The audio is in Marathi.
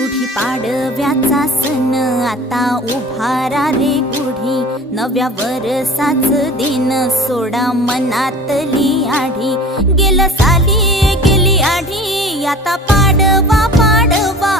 गुढी पाडव्याचा सण आता उभारा रे गुढी, नव्या वरसाच दिन सोडा मनातली आढी। गेलं साली गेली आढी, आता पाडवा पाडवा